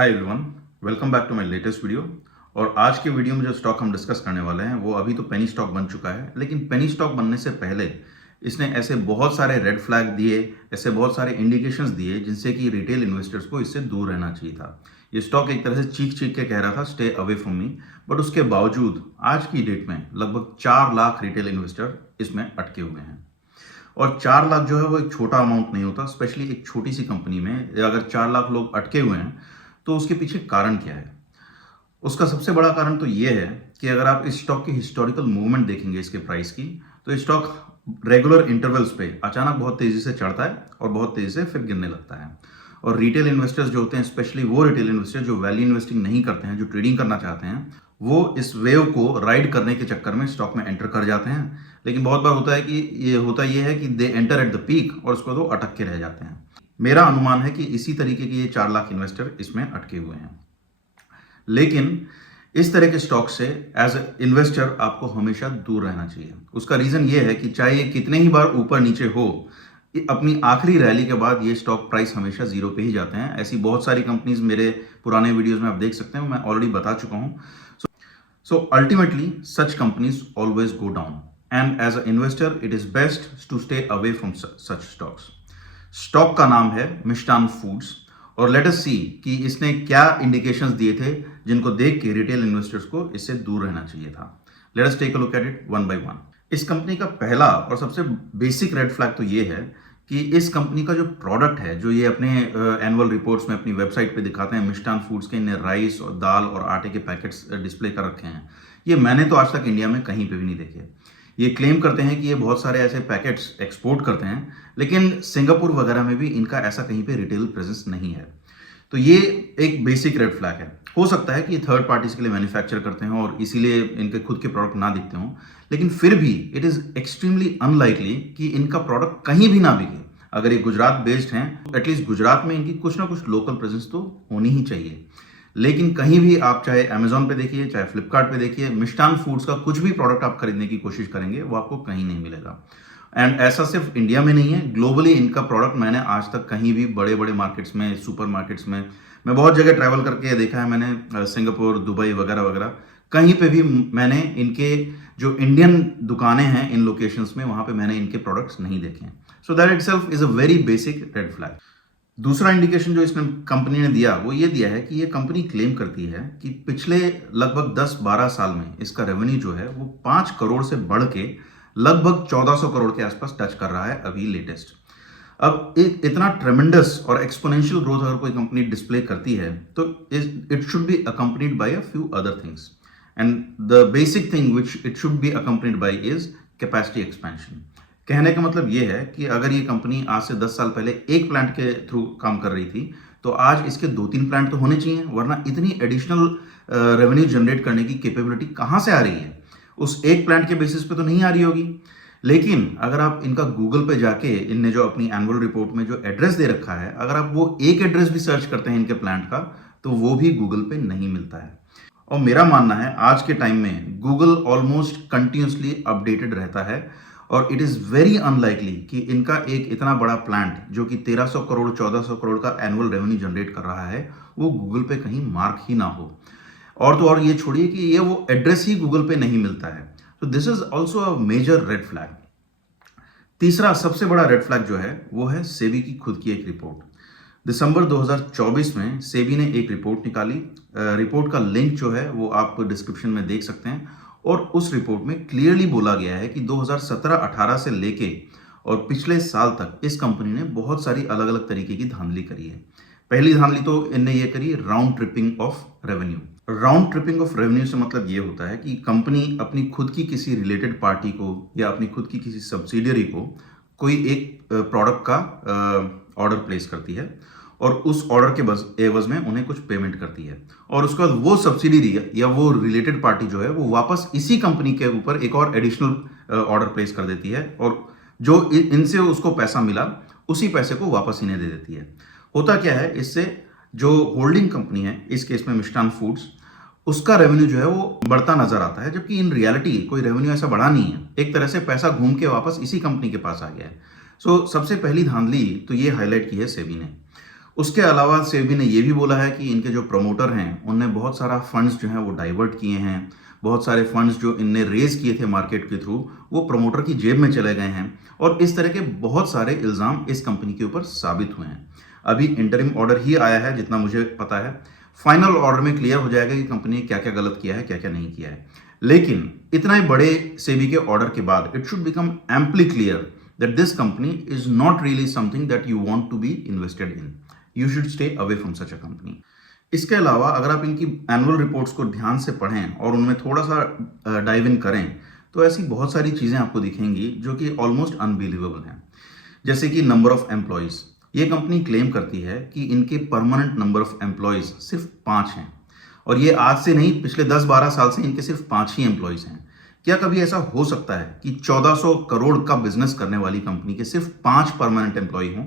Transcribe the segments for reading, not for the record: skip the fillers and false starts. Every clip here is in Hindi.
Hi everyone, welcome back to my latest video. और आज के वीडियो में जो स्टॉक हम डिस्कस करने वाले हैं वो अभी तो पेनी स्टॉक बन चुका है, लेकिन पेनी स्टॉक बनने से पहले इसने ऐसे बहुत सारे रेड फ्लैग दिए, ऐसे बहुत सारे इंडिकेशंस दिए जिनसे कि रिटेल इन्वेस्टर्स को इससे दूर रहना चाहिए था। ये स्टॉक एक तरह से चीख चीख के कह रहा था stay away from me, but उसके बावजूद आज की डेट में लगभग 4 लाख रिटेल इन्वेस्टर इसमें अटके हुए हैं। और 4 लाख जो है वो एक छोटा अमाउंट नहीं होता, स्पेशली एक छोटी सी कंपनी में अगर 4 लाख लोग अटके हुए हैं तो उसके पीछे कारण क्या है। उसका सबसे बड़ा कारण तो ये है कि अगर आप इस स्टॉक की हिस्टोरिकल मूवमेंट देखेंगे इसके प्राइस की, तो स्टॉक रेगुलर इंटरवल्स पे अचानक बहुत तेजी से चढ़ता है और बहुत तेजी से फिर गिरने लगता है। और रिटेल इन्वेस्टर्स जो होते हैं, स्पेशली वो रिटेल इन्वेस्टर जो वैल्यू इन्वेस्टिंग नहीं करते हैं, जो ट्रेडिंग करना चाहते हैं, वो इस वेव को राइड करने के चक्कर में स्टॉक में एंटर कर जाते हैं। लेकिन बहुत बार होता है कि they enter at the peak और उसको तो अटक के रह जाते हैं। मेरा अनुमान है कि इसी तरीके के ये 4 लाख इन्वेस्टर इसमें अटके हुए हैं। लेकिन इस तरह के स्टॉक से एज ए इन्वेस्टर आपको हमेशा दूर रहना चाहिए। उसका रीजन ये है कि चाहे ये कितने ही बार ऊपर नीचे हो, अपनी आखिरी रैली के बाद ये स्टॉक प्राइस हमेशा जीरो पे ही जाते हैं। ऐसी बहुत सारी कंपनीज मेरे पुराने वीडियोस में आप देख सकते हैं, मैं ऑलरेडी बता चुका हूं। So ultimately such companies always go down and as a investor it is best to stay away from such stocks. Stock का नाम है मिष्टान फूड्स और लेट अस सी कि इसने क्या इंडिकेशंस दिए थे जिनको देख के रिटेल इन्वेस्टर्स को इससे दूर रहना चाहिए था। Let us take a look at it one by one. इस कंपनी का पहला और सबसे बेसिक रेड फ्लैग तो ये है कि इस कंपनी का जो प्रोडक्ट है, जो ये अपने एनुअल रिपोर्ट्स में अपनी वेबसाइट पे दिखाते हैं, मिष्टान फूड्स के इन्हें राइस और दाल और आटे के पैकेट्स डिस्प्ले कर रखे हैं। ये मैंने तो आज तक इंडिया में कहीं पे भी नहीं देखे। ये क्लेम करते हैं कि ये बहुत सारे ऐसे पैकेट्स एक्सपोर्ट करते हैं, लेकिन सिंगापुर वगैरह में भी इनका ऐसा कहीं पे रिटेल प्रेजेंस नहीं है। तो ये एक बेसिक रेड फ्लैग है। हो सकता है कि ये थर्ड पार्टीज के लिए मैन्युफैक्चर करते हैं और इसीलिए इनके खुद के प्रोडक्ट ना दिखते हों, लेकिन फिर भी इट इज एक्सट्रीमली अनलाइकली कि इनका प्रोडक्ट कहीं भी ना बिके। अगर ये गुजरात बेस्ड हैं तो एटलीस्ट गुजरात में इनकी कुछ ना कुछ लोकल प्रेजेंस तो होनी ही चाहिए। लेकिन कहीं भी आप चाहे अमेजोन पे देखिए, चाहे फ्लिपकार्ट पे देखिए, मिष्टान फूड्स का कुछ भी प्रोडक्ट आप खरीदने की कोशिश करेंगे वो आपको कहीं नहीं मिलेगा। एंड ऐसा सिर्फ इंडिया में नहीं है, ग्लोबली इनका प्रोडक्ट मैंने आज तक कहीं भी बड़े बड़े मार्केट्स में, सुपर मार्केट्स में, मैं बहुत जगह ट्रैवल करके देखा है मैंने, सिंगापुर, दुबई वगैरह वगैरह, कहीं पे भी मैंने इनके जो इंडियन दुकानें हैं इन लोकेशंस में, वहां पे मैंने इनके प्रोडक्ट्स नहीं देखे हैं। So that itself is a very basic red flag. दूसरा इंडिकेशन जो इसने कंपनी ने दिया वो ये दिया है कि ये कंपनी क्लेम करती है कि पिछले लगभग 10-12 साल में इसका रेवेन्यू जो है वो 5 करोड़ से बढ़ के लगभग 1400 करोड़ के आसपास टच कर रहा है अभी लेटेस्ट। अब इतना ट्रेमेंडस और एक्सपोनेंशियल ग्रोथ अगर कोई कंपनी डिस्प्ले करती है तो it should be accompanied by a few other things, and the basic thing which it should be accompanied by is capacity expansion. कहने का मतलब ये है कि अगर ये कंपनी आज से 10 साल पहले एक प्लांट के थ्रू काम कर रही थी तो आज इसके 2-3 प्लांट तो होने चाहिए, वरना इतनी एडिशनल रेवेन्यू जनरेट करने की कैपेबिलिटी कहाँ से आ रही है? उस एक प्लांट के बेसिस पे तो नहीं आ रही होगी। लेकिन अगर आप इनका गूगल पे जाके, इनने जो अपनी एनुअल रिपोर्ट में जो एड्रेस दे रखा है, अगर आप वो एक एड्रेस भी सर्च करते हैं इनके प्लांट का, तो वो भी गूगल पे नहीं मिलता है। और मेरा मानना है आज के टाइम में गूगल ऑलमोस्ट कंटिन्यूसली अपडेटेड रहता है और इट इज वेरी अनलाइकली कि इनका एक इतना बड़ा प्लांट जो कि 1300 करोड़ 1400 करोड़ का एनुअल रेवेन्यू जनरेट कर रहा है वो गूगल पे कहीं मार्क ही ना हो। और तो और ये छोड़िए कि ये वो एड्रेस ही गूगल पे नहीं मिलता है। तो this is also a major red flag. तीसरा सबसे बड़ा रेड फ्लैग जो है वो है सेबी की खुद की एक रिपोर्ट। दिसंबर 2024 में सेबी ने एक रिपोर्ट निकाली। रिपोर्ट का लिंक जो है वो आप डिस्क्रिप्शन में देख सकते हैं। और उस रिपोर्ट में क्लियरली बोला गया है कि 2017-18 से लेके और पिछले साल तक इस कंपनी ने बहुत सारी अलग अलग तरीके की धांधली करी है। पहली धांधली तो इनने ये करी round tripping of revenue. Round tripping of revenue से मतलब ये होता है कि कंपनी अपनी खुद की किसी रिलेटेड पार्टी को या अपनी खुद की किसी सब्सिडियरी को कोई एक प्रोडक्ट का ऑर्डर प्लेस करती है और उस ऑर्डर के एवज में उन्हें कुछ पेमेंट करती है, और उसके बाद वो सब्सिडियरी या वो रिलेटेड पार्टी जो है वो वापस इसी कंपनी के ऊपर एक और एडिशनल ऑर्डर प्लेस कर देती है और जो इनसे उसको पैसा मिला उसी पैसे को वापस इन्हें दे देती है। होता क्या है, इससे जो होल्डिंग कंपनी है, इस केस में मिष्टान फूड्स, उसका रेवेन्यू जो है वो बढ़ता नजर आता है, जबकि इन रियलिटी कोई रेवेन्यू ऐसा बढ़ा नहीं है। एक तरह से पैसा घूम के वापस इसी कंपनी के पास आ गया है। सो सबसे पहली धांधली तो ये हाईलाइट की है सेबी ने। उसके अलावा सेबी ने ये भी बोला है कि इनके जो प्रमोटर हैं उनने बहुत सारा फंड्स जो हैं वो डाइवर्ट किए हैं। बहुत सारे फंड्स जो इनने रेज किए थे मार्केट के थ्रू वो प्रमोटर की जेब में चले गए हैं और इस तरह के बहुत सारे इल्ज़ाम इस कंपनी के ऊपर साबित हुए हैं। अभी इंटरिम ऑर्डर ही आया है जितना मुझे पता है। फाइनल ऑर्डर में क्लियर हो जाएगा कि कंपनी ने क्या क्या गलत किया है, क्या क्या नहीं किया है। लेकिन इतना ही बड़े सेबी के ऑर्डर के बाद it should become amply clear that this company is not really something that you want to be invested in. You should stay away from such a company. इसके अलावा अगर आप इनकी एनुअल रिपोर्ट्स को ध्यान से पढ़ें और उनमें थोड़ा सा डाइव इन करें तो ऐसी बहुत सारी चीज़ें आपको दिखेंगी जो कि ऑलमोस्ट अनबिलीवेबल हैं। जैसे कि नंबर ऑफ एम्प्लॉयज़, ये कंपनी क्लेम करती है कि इनके परमानेंट नंबर ऑफ एम्प्लॉयज़ सिर्फ 5 हैं और ये आज से नहीं, पिछले 10-12 साल से इनके सिर्फ 5 ही एम्प्लॉयज़ हैं। क्या कभी ऐसा हो सकता है कि 1400 करोड़ का बिजनेस करने वाली कंपनी के सिर्फ 5 परमानेंट एम्प्लॉय हों?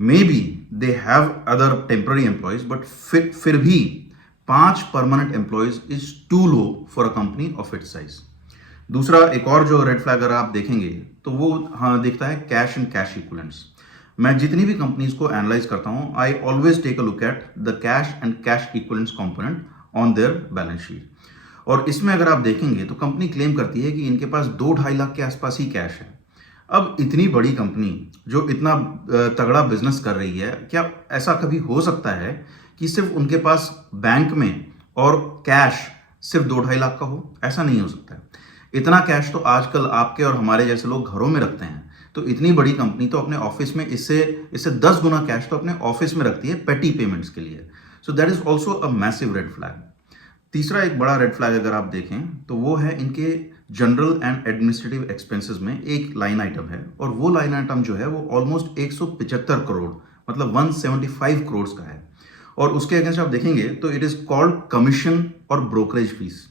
May be they have other temporary employees, but फिर भी 5 permanent employees is too low for a company of its size. दूसरा एक और जो रेड फ्लैग अगर आप देखेंगे तो वो दिखता है कैश एंड कैश इक्विवेलेंट्स। मैं जितनी भी कंपनीज को एनालाइज करता हूं, I always take a look at the cash and cash equivalents component on their balance sheet. और इसमें अगर आप देखेंगे तो कंपनी क्लेम करती है कि इनके पास 2-2.5 लाख के आसपास ही कैश है। अब इतनी बड़ी कंपनी जो इतना तगड़ा बिजनेस कर रही है, क्या ऐसा कभी हो सकता है कि सिर्फ उनके पास बैंक में और कैश सिर्फ 2-2.5 लाख का हो? ऐसा नहीं हो सकता है। इतना कैश तो आजकल आपके और हमारे जैसे लोग घरों में रखते हैं। तो इतनी बड़ी कंपनी तो अपने ऑफिस में इससे 10 गुना कैश तो अपने ऑफिस में रखती है पेटी पेमेंट्स के लिए। So that is also a massive red flag. तीसरा एक बड़ा रेड फ्लैग अगर आप देखें तो वो है इनके जनरल एंड एडमिनिस्ट्रेटिव एक्सपेंसेस में एक लाइन आइटम है और वो लाइन आइटम जो है वो ऑलमोस्ट 175 करोड़ मतलब 175 करोड़ का है। और उसके अगेंस्ट आप देखेंगे तो इट इज कॉल्ड कमीशन और ब्रोकरेज फीस।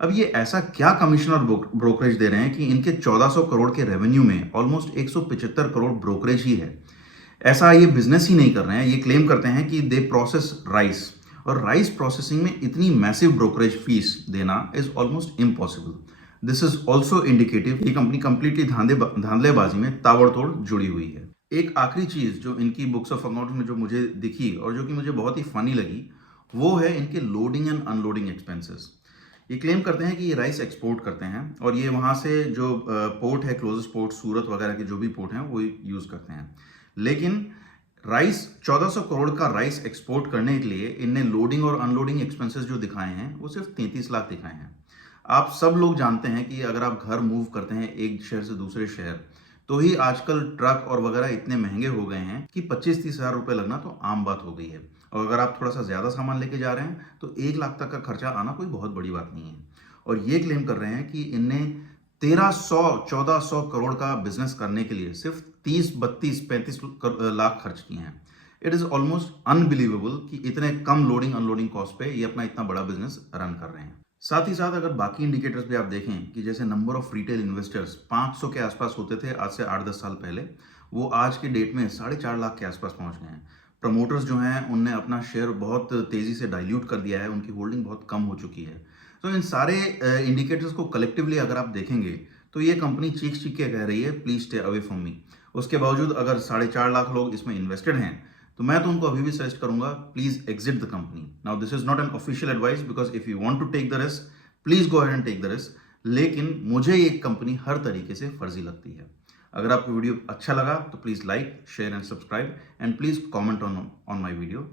अब ये ऐसा क्या कमीशन और ब्रोकरेज दे रहे हैं कि इनके 1400 करोड़ के रेवेन्यू में ऑलमोस्ट 175 करोड़ ब्रोकरेज ही है। ऐसा ये बिजनेस ही नहीं कर रहे हैं। ये क्लेम करते हैं कि दे प्रोसेस राइस, और राइस प्रोसेसिंग में इतनी मैसिव ब्रोकरेज फीस देना is almost impossible. This is also indicative ये कंपनी कंप्लीटली धांधलेबाजी में ताबड़तोड़ जुड़ी हुई है। एक आखिरी चीज जो इनकी बुक्स ऑफ अकाउंट में जो मुझे दिखी और जो कि मुझे बहुत ही फनी लगी वो है इनके लोडिंग एंड अनलोडिंग एक्सपेंसेस। ये क्लेम करते हैं कि ये राइस एक्सपोर्ट करते हैं और ये वहाँ से जो पोर्ट है, क्लोजेस्ट पोर्ट सूरत वगैरह के जो भी पोर्ट हैं वो यूज़ करते हैं। लेकिन राइस 1400 करोड़ का राइस एक्सपोर्ट करने के लिए इनने लोडिंग और अनलोडिंग एक्सपेंसेस जो दिखाए हैं वो सिर्फ 33 लाख दिखाए हैं। आप सब लोग जानते हैं कि अगर आप घर मूव करते हैं एक शहर से दूसरे शहर तो ही आजकल ट्रक और वगैरह इतने महंगे हो गए हैं कि 25-30 हज़ार रुपये लगना तो आम बात हो गई है। और अगर आप थोड़ा सा ज़्यादा सामान लेके जा रहे हैं तो 1 लाख तक का खर्चा आना कोई बहुत बड़ी बात नहीं है। और ये क्लेम कर रहे हैं कि इनने 1300-1400 करोड़ का बिजनेस करने के लिए सिर्फ 30-32-35 लाख खर्च किए हैं। इट इज ऑलमोस्ट अनबिलीवेबल कि इतने कम लोडिंग अनलोडिंग कॉस्ट पे ये अपना इतना बड़ा बिजनेस रन कर रहे हैं। साथ ही साथ अगर बाकी इंडिकेटर्स भी आप देखें कि जैसे नंबर ऑफ रिटेल इन्वेस्टर्स 500 के आसपास होते थे आज से 8-10 साल पहले, वो आज के डेट में 4.5 लाख के आसपास पहुंच गए हैं। प्रमोटर्स जो हैं उनने अपना शेयर बहुत तेजी से डाइल्यूट कर दिया है, उनकी होल्डिंग बहुत कम हो चुकी है। तो इन सारे इंडिकेटर्स को कलेक्टिवली अगर आप देखेंगे तो ये कंपनी चीख चीख के कह रही है please stay away from me. उसके बावजूद अगर 4.5 लाख लोग इसमें इन्वेस्टेड हैं तो मैं तो उनको अभी भी सजेस्ट करूंगा please exit the company. Now this is not an official advice because if you want to take the risk please go ahead and take the risk, लेकिन मुझे ये कंपनी हर तरीके से फर्जी लगती है। अगर आपको वीडियो अच्छा लगा तो please like share and subscribe and please comment on my video.